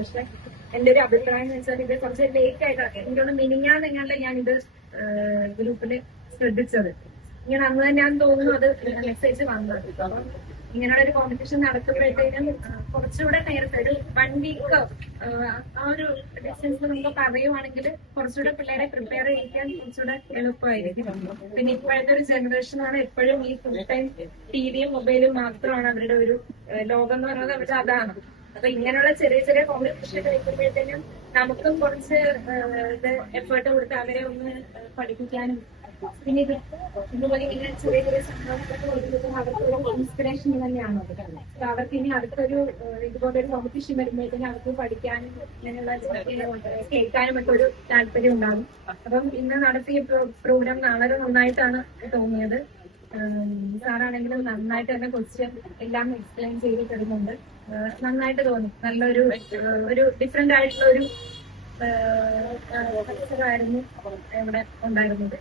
പക്ഷെ എന്റെ ഒരു അഭിപ്രായം എന്ന് വെച്ചാൽ ഇത് കുറച്ച് ലേറ്റ് ആയിട്ടാണ് എനിക്കൊന്ന് മിനിഞ്ഞാന്നെങ്ങാണ്ട് ഞാനിത് ഗ്രൂപ്പില് ശ്രദ്ധിച്ചത്. ഇങ്ങനെ അന്ന് തന്നെയാന്ന് തോന്നുന്നു അത് മെസ്സേജ് വന്നത്. അപ്പം ഇങ്ങനെയുള്ള ഒരു കോമ്പറ്റീഷൻ നടത്തുമ്പോഴത്തേക്കും കുറച്ചുകൂടെ നേരത്തെ ഒരു 1 വീക്ക് ആ ഒരു ഡിസ്റ്റൻസ് നമുക്ക് പറയുവാണെങ്കിൽ കുറച്ചുകൂടെ പിള്ളേരെ പ്രിപ്പയർ ചെയ്യിക്കാൻ കുറച്ചുകൂടെ എളുപ്പമായിരിക്കും. പിന്നെ ഇപ്പോഴത്തെ ഒരു ജനറേഷനാണ് എപ്പോഴും ഈ ഫുൾ ടൈം ടിവിയും മൊബൈലും മാത്രമാണ് അവരുടെ ഒരു ലോകം എന്ന് പറയുന്നത്. അവരുടെ അതാണ്. അപ്പൊ ഇങ്ങനെയുള്ള ചെറിയ ചെറിയ കോമ്പറ്റീഷൻ കഴിക്കുമ്പോഴത്തേനും നമുക്കും കുറച്ച് എഫേർട്ട് കൊടുത്ത് അവരെ ഒന്ന് പഠിപ്പിക്കാനും പിന്നെ ഇതുപോലെ ഇങ്ങനെ ചെറിയ ചെറിയ സംഭവങ്ങളൊക്കെ കൊടുക്കുമ്പോൾ അവർക്കൊരു ഇൻസ്പിറേഷൻ തന്നെയാണ്. അപ്പൊ അവർക്ക് ഇനി അടുത്തൊരു ഇതുപോലെ ഒരു കോമ്പറ്റീഷൻ വരുമ്പോഴത്തേനും അവർക്ക് പഠിക്കാനും ഇങ്ങനെയുള്ള കേൾക്കാനും ഒക്കെ ഒരു താല്പര്യം ഉണ്ടാകും. അപ്പം ഇന്ന് നടത്തിയ പ്രോഗ്രാം വളരെ നന്നായിട്ടാണ് തോന്നിയത്. സാറാണെങ്കിലും നന്നായിട്ട് തന്നെ ക്വസ്റ്റ്യൻ എല്ലാം എക്സ്പ്ലെയിൻ ചെയ്ത് തരുന്നുണ്ട്. നന്നായിട്ട് തോന്നി. നല്ലൊരു ഒരു ഡിഫറെന്റ് ആയിട്ടുള്ള ഒരു ആയിരുന്നു ഇവിടെ ഉണ്ടായിരുന്നത്.